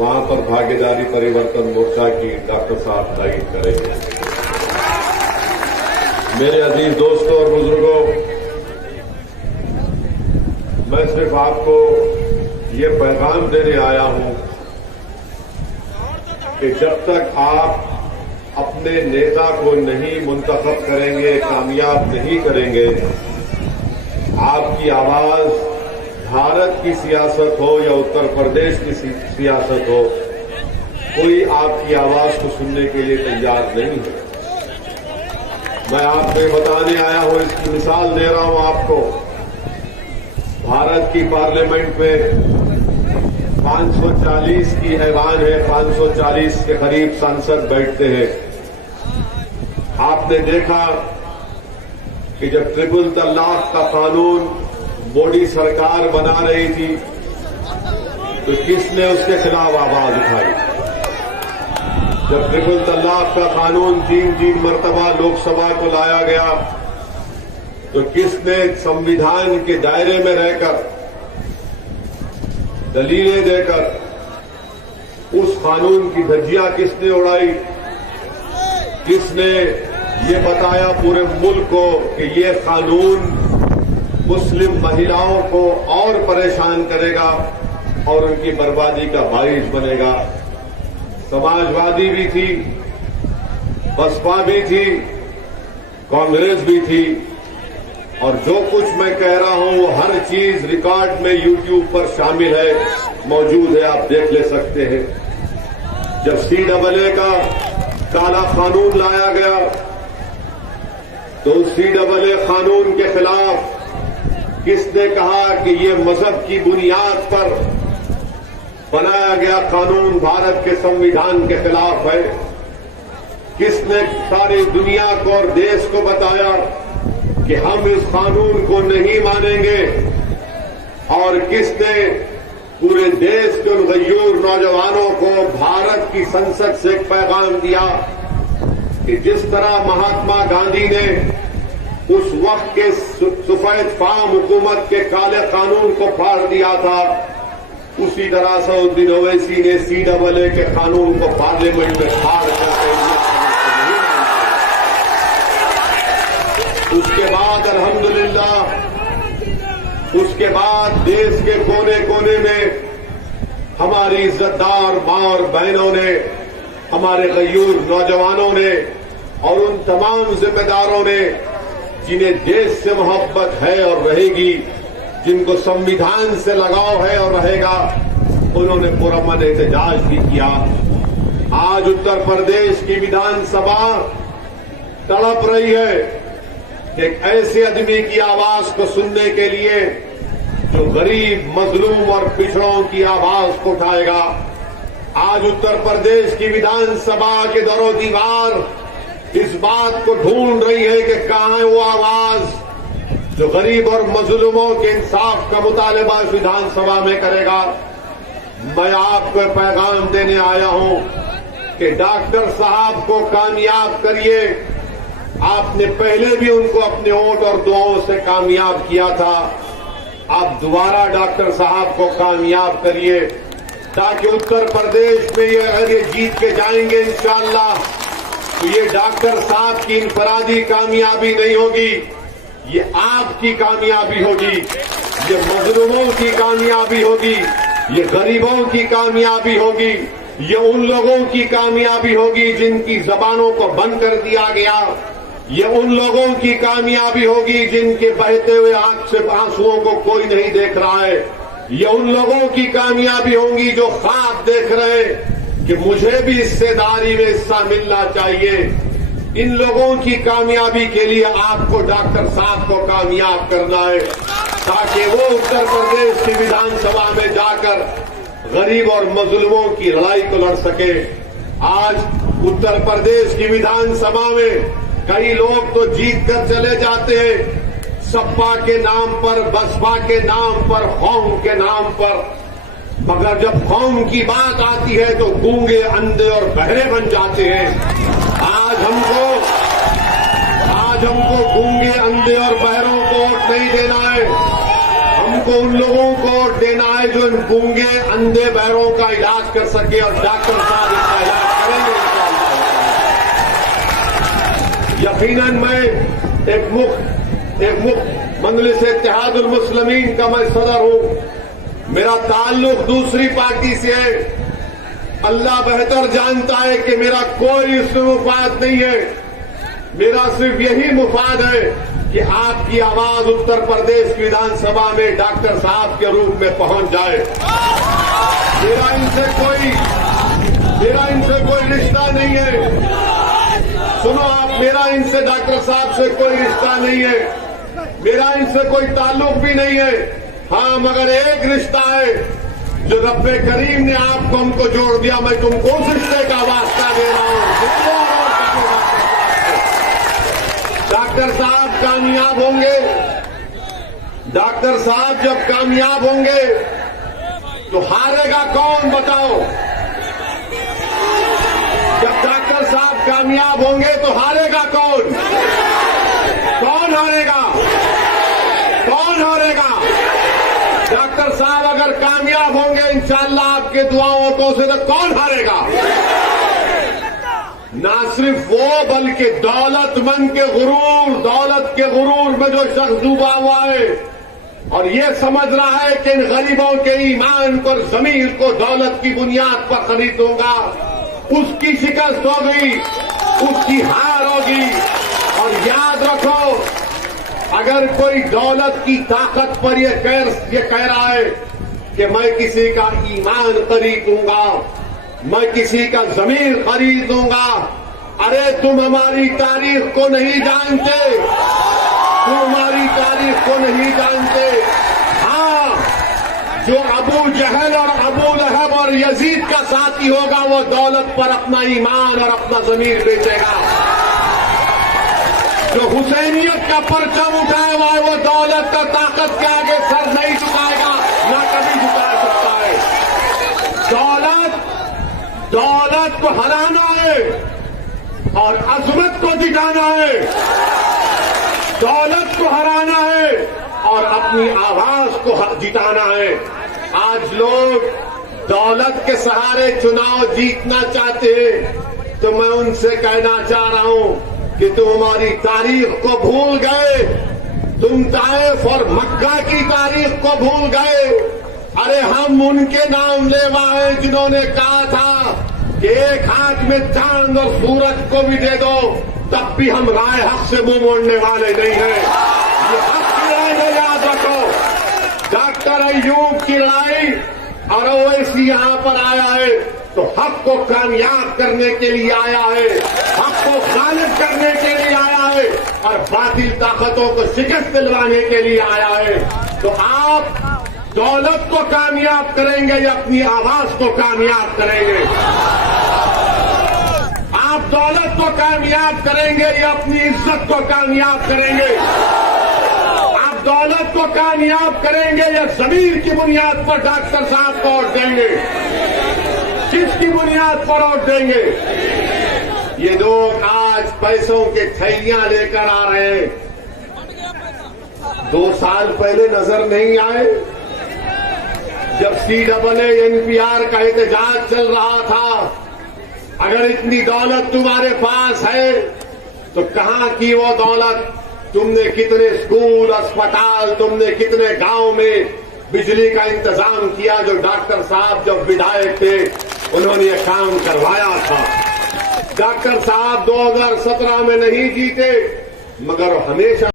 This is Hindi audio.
वहां पर भागीदारी परिवर्तन मोर्चा की डॉक्टर साहब तायीद करेंगे। मेरे अजीज दोस्तों और बुजुर्गों, मैं सिर्फ आपको ये पैगाम देने आया हूं कि जब तक आप अपने नेता को नहीं मुंतखब करेंगे, कामयाब नहीं करेंगे, आपकी आवाज भारत की सियासत हो या उत्तर प्रदेश की सियासत हो, कोई आपकी आवाज को सुनने के लिए तैयार नहीं है। मैं आपको बताने आया हूं, इसकी मिसाल दे रहा हूं आपको। भारत की पार्लियामेंट में 540 की ऐवान है, 540 के करीब सांसद बैठते हैं। आपने देखा कि जब ट्रिपल तलाक का कानून मोदी सरकार बना रही थी तो किसने उसके खिलाफ आवाज उठाई? जब ट्रिपल तलाक का कानून 3 मरतबा लोकसभा को लाया गया तो किसने संविधान के दायरे में रहकर दलीलें देकर उस कानून की धज्जियां किसने उड़ाई? किसने ये बताया पूरे मुल्क को कि ये कानून मुस्लिम महिलाओं को और परेशान करेगा और उनकी बर्बादी का बाइस बनेगा? समाजवादी भी थी, बसपा भी थी, कांग्रेस भी थी, और जो कुछ मैं कह रहा हूं वो हर चीज रिकॉर्ड में यूट्यूब पर शामिल है, मौजूद है, आप देख ले सकते हैं। जब CAA का काला कानून लाया गया तो CAA कानून के खिलाफ किसने कहा कि ये मजहब की बुनियाद पर बनाया गया कानून भारत के संविधान के खिलाफ है? किसने सारी दुनिया को और देश को बताया कि हम इस कानून को नहीं मानेंगे? और किसने पूरे देश के उन गयूर नौजवानों को भारत की संसद से एक पैगाम दिया कि जिस तरह महात्मा गांधी ने उस वक्त के सफेद फाम हुकूमत के काले कानून को फाड़ दिया था, उसी तरह सऊद्दीन ओवैसी ने CAA के कानून को पार्लियामेंट में फाड़ करके उसके बाद अल्हम्दुलिल्लाह, उसके बाद देश के कोने कोने में हमारी इज्जतदार मां और बहनों ने, हमारे गयूर नौजवानों ने और उन तमाम जिम्मेदारों ने जिन्हें देश से मोहब्बत है और रहेगी, जिनको संविधान से लगाव है और रहेगा, उन्होंने पुरअमन एहतजाज भी किया। आज उत्तर प्रदेश की विधानसभा तड़प रही है एक ऐसे आदमी की आवाज को सुनने के लिए जो गरीब, मजलूम और पिछड़ों की आवाज को उठाएगा। आज उत्तर प्रदेश की विधानसभा के दरो दीवार इस बात को ढूंढ रही है कि कहां है वो आवाज जो गरीब और मजलूमों के इंसाफ का मुतालबा विधानसभा में करेगा। मैं आपको पैगाम देने आया हूं कि डॉक्टर साहब को कामयाब करिए। आपने पहले भी उनको अपने वोट और दुआओं से कामयाब किया था, आप दोबारा डॉक्टर साहब को कामयाब करिए ताकि उत्तर प्रदेश में ये जीत के जाएंगे इंशाअल्लाह। तो ये डॉक्टर साहब की इनफरादी कामयाबी नहीं होगी, ये आपकी कामयाबी होगी, ये मजलूमों की कामयाबी होगी, ये गरीबों की कामयाबी होगी, ये उन लोगों की कामयाबी होगी जिनकी जबानों को बंद कर दिया गया, ये उन लोगों की कामयाबी होगी जिनके बहते हुए आंख से आंसुओं को कोई नहीं देख रहा है, ये उन लोगों की कामयाबी होगी जो ख्वाब देख रहे हैं कि मुझे भी हिस्सेदारी में हिस्सा मिलना चाहिए। इन लोगों की कामयाबी के लिए आपको डॉक्टर साहब को कामयाब करना है ताकि वो उत्तर प्रदेश की विधानसभा में जाकर गरीब और मजलूमों की लड़ाई को लड़ सके। आज उत्तर प्रदेश की विधानसभा में कई लोग तो जीत कर चले जाते हैं सपा के नाम पर, बसपा के नाम पर, कौम के नाम पर, मगर जब कौम की बात आती है तो गूंगे, अंधे और बहरे बन जाते हैं। आज हमको गूंगे, अंधे और बहरों को वोट नहीं देना है, हमको को उन लोगों को देना है जो इन गूंगे अंधे बहरों का इलाज कर सके, और डॉक्टर साहब इसका इलाज करेंगे इंशाअल्लाह। यकीनन मैं एक मुख्य मजलिस इत्तेहादुल मुस्लिमीन का मैं सदर हूं। मेरा ताल्लुक दूसरी पार्टी से है। अल्लाह बेहतर जानता है कि मेरा कोई इसमें मुफाद नहीं है। मेरा सिर्फ यही मुफाद है कि आपकी आवाज उत्तर प्रदेश विधानसभा में डॉक्टर साहब के रूप में पहुंच जाए। मेरा इनसे कोई रिश्ता नहीं है। सुनो आप, मेरा इनसे डॉक्टर साहब से कोई रिश्ता नहीं है, मेरा इनसे कोई ताल्लुक भी नहीं है। हाँ, मगर एक रिश्ता है जो रब्बे करीम ने आपको हमको जोड़ दिया। मैं तुमको उस रिश्ते का वास्ता दे रहा हूं। डॉक्टर साहब कामयाब होंगे। डॉक्टर साहब जब कामयाब होंगे तो हारेगा कौन, बताओ? जब डॉक्टर साहब कामयाब होंगे तो हारेगा कौन? कौन हारेगा? कौन हारेगा? डॉक्टर साहब अगर कामयाब होंगे इंशाअल्लाह आपके दुआओं को से, तो कौन हारेगा? ना सिर्फ वो, बल्कि दौलतमंद के गुरूर में जो शख्स डूबा हुआ है और ये समझ रहा है कि इन गरीबों के ईमान को और जमीर को दौलत की बुनियाद पर खरीदूंगा, उसकी शिकस्त होगी, उसकी हार होगी। और याद रखो, अगर कोई दौलत की ताकत पर ये कह रहा है कि मैं किसी का ईमान खरीदूंगा, मैं किसी का जमीर खरीदूंगा, अरे तुम हमारी तारीख को नहीं जानते, तुम हमारी तारीख को नहीं जानते। हाँ, जो अबू जहल और अबू लहब और यजीद का साथी होगा वो दौलत पर अपना ईमान और अपना जमीर बेचेगा। जो हुसैनियत का परचम उठाए हुआ है वो दौलत का ताकत के आगे सर नहीं झुकाएगा, ना कभी झुका सकता है। दौलत को हराना है और अजमत को जिताना है। दौलत को हराना है और अपनी आवाज को जिताना है। आज लोग दौलत के सहारे चुनाव जीतना चाहते हैं, तो मैं उनसे कहना चाह रहा हूं कि तुम हमारी तारीख को भूल गए। तुम ताइफ और मक्का की तारीख को भूल गए। अरे हम उनके नाम लेवा हैं जिन्होंने कहा था कि एक हाथ में चांद और सूरज को भी दे दो, तब भी हम राय हक से मुंह मोड़ने वाले नहीं हैं। ये हक की लड़ाई याद रखो। डॉक्टर अय्यूब की लड़ाई और ओवैसी यहां पर आया है तो हक को कामयाब करने के लिए आया है, हक को गालिब करने के लिए आया है और बातिल ताकतों को शिकस्त दिलवाने के लिए आया है। तो आप दौलत को कामयाब करेंगे या अपनी आवाज को कामयाब करेंगे? आप दौलत को कामयाब करेंगे या अपनी इज्जत को कामयाब करेंगे? आप दौलत को कामयाब करेंगे या जमीर की बुनियाद पर डॉक्टर साहब को वोट देंगे? किसकी बुनियाद पर वोट देंगे? ये लोग आज पैसों के थैलियां लेकर आ रहे हैं। 2 साल पहले नजर नहीं आए जब CAA NPR का एहतजाज चल रहा था? अगर इतनी दौलत तुम्हारे पास है तो कहां की वो दौलत? तुमने कितने स्कूल, अस्पताल, तुमने कितने गांव में बिजली का इंतजाम किया? जो डॉक्टर साहब जब विधायक थे उन्होंने ये काम करवाया था। डॉक्टर साहब 2017 में नहीं जीते, मगर हमेशा